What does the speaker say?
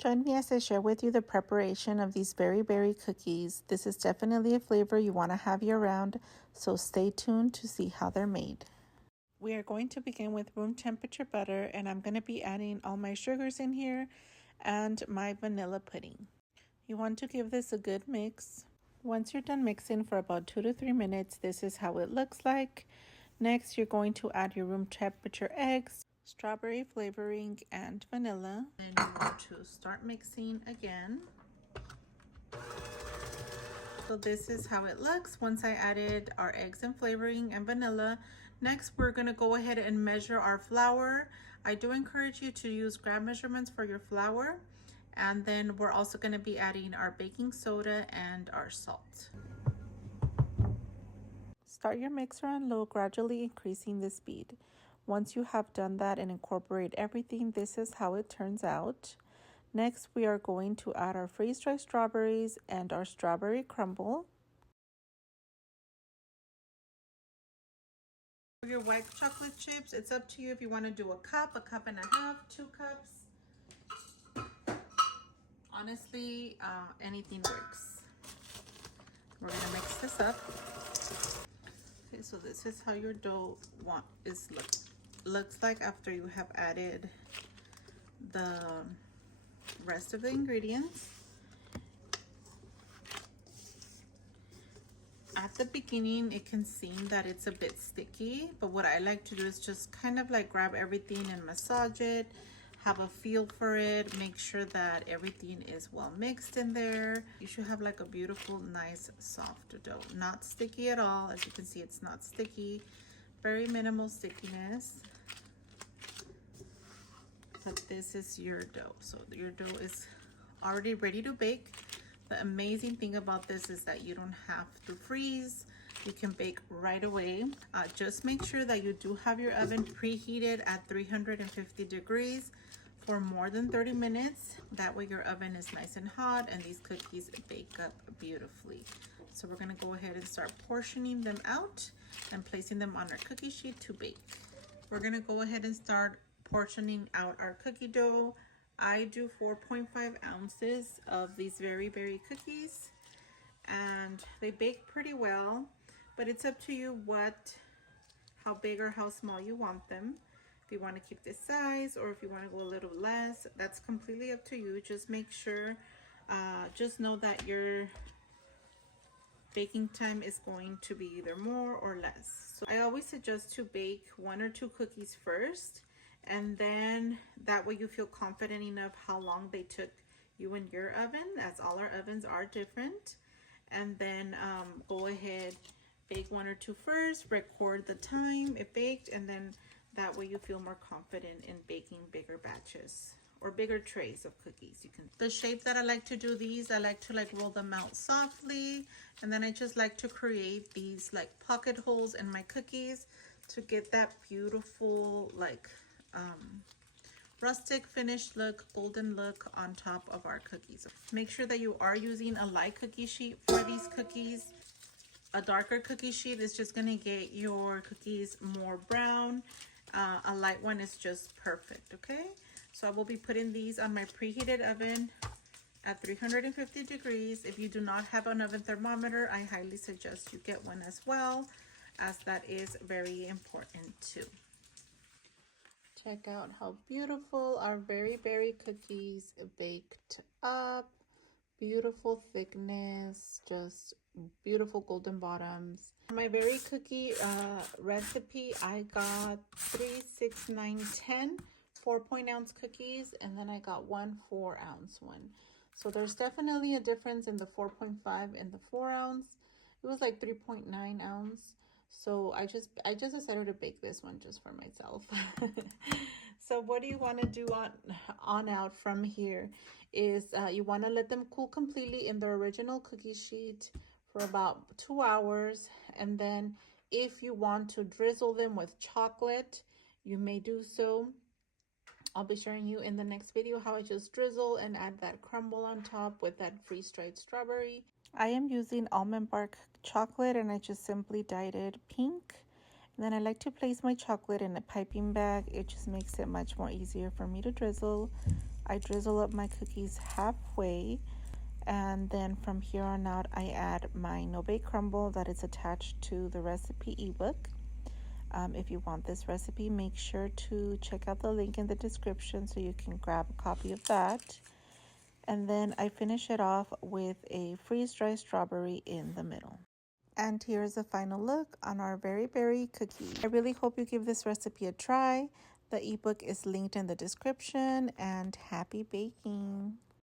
Join me as I share with you the preparation of these berry berry cookies. This is definitely a flavor you want to have year round, so stay tuned to see how they're made. We are going to begin with room temperature butter, and I'm going to be adding all my sugars in here and my vanilla pudding. You want to give this a good mix. Once you're done mixing for about 2 to 3 minutes, this is how it looks like. Next, you're going to add your room temperature eggs, strawberry flavoring, and vanilla. Then you want to start mixing again. So this is how it looks once I added our eggs and flavoring and vanilla. Next, we're gonna go ahead and measure our flour. I do encourage you to use gram measurements for your flour. And then we're also gonna be adding our baking soda and our salt. Start your mixer on low, gradually increasing the speed. Once you have done that and incorporate everything, this is how it turns out. Next, we are going to add our freeze-dried strawberries and our strawberry crumble. For your white chocolate chips, it's up to you if you want to do a cup and a half, 2 cups. Honestly, anything works. We're gonna mix this up. Okay, so this is how your dough looks like after you have added the rest of the ingredients. At the beginning, it can seem that it's a bit sticky, but what I like to do is just kind of like grab everything and massage it, have a feel for it, make sure that everything is well mixed in there. You should have like a beautiful, nice, soft dough. Not sticky at all. As you can see, it's not sticky. Very minimal stickiness. But this is your dough. So your dough is already ready to bake. The amazing thing about this is that you don't have to freeze. You can bake right away. Just make sure that you do have your oven preheated at 350 degrees for more than 30 minutes. That way your oven is nice and hot and these cookies bake up beautifully. So we're gonna go ahead and start portioning them out and placing them on our cookie sheet to bake. We're gonna go ahead and start portioning out our cookie dough. I do 4.5 ounces of these very berry cookies and they bake pretty well, but it's up to you how big or how small you want them. If you want to keep this size or if you want to go a little less, that's completely up to you. Just make sure, just know that your baking time is going to be either more or less. So I always suggest to bake 1 or 2 cookies first, and then that way you feel confident enough how long they took you in your oven, as all our ovens are different. And then go ahead, bake 1 or 2 first, record the time it baked, and then that way you feel more confident in baking bigger batches or bigger trays of cookies. The shape that I like to do these, I like to like roll them out softly, and then I just like to create these like pocket holes in my cookies to get that beautiful like rustic finished look, golden look on top of our cookies. Make sure that you are using a light cookie sheet for these cookies. A darker cookie sheet is just gonna get your cookies more brown. A light one is just perfect, okay? So I will be putting these on my preheated oven at 350 degrees. If you do not have an oven thermometer, I highly suggest you get one as well, as that is very important too. Check out how beautiful our very berry cookies baked up. Beautiful thickness, just beautiful golden bottoms. For my berry cookie recipe, I got 3, 6, 9, 10 4-ounce cookies, and then I got 1 4-ounce one. So there's definitely a difference in the 4.5 and the 4 ounce. It was like 3.9 ounce. So I just decided to bake this one just for myself. So what do you want to do on out from here is you want to let them cool completely in the original cookie sheet for about 2 hours. And then if you want to drizzle them with chocolate, you may do so. I'll be showing you in the next video how I just drizzle and add that crumble on top with that freeze-dried strawberry. I am using almond bark chocolate, and I just simply dyed it pink. And then I like to place my chocolate in a piping bag. It just makes it much more easier for me to drizzle. I drizzle up my cookies halfway, and then from here on out I add my no-bake crumble that is attached to the recipe ebook. If you want this recipe, make sure to check out the link in the description so you can grab a copy of that. And then I finish it off with a freeze-dried strawberry in the middle. And here's a final look on our very berry cookie. I really hope you give this recipe a try. The ebook is linked in the description, and happy baking!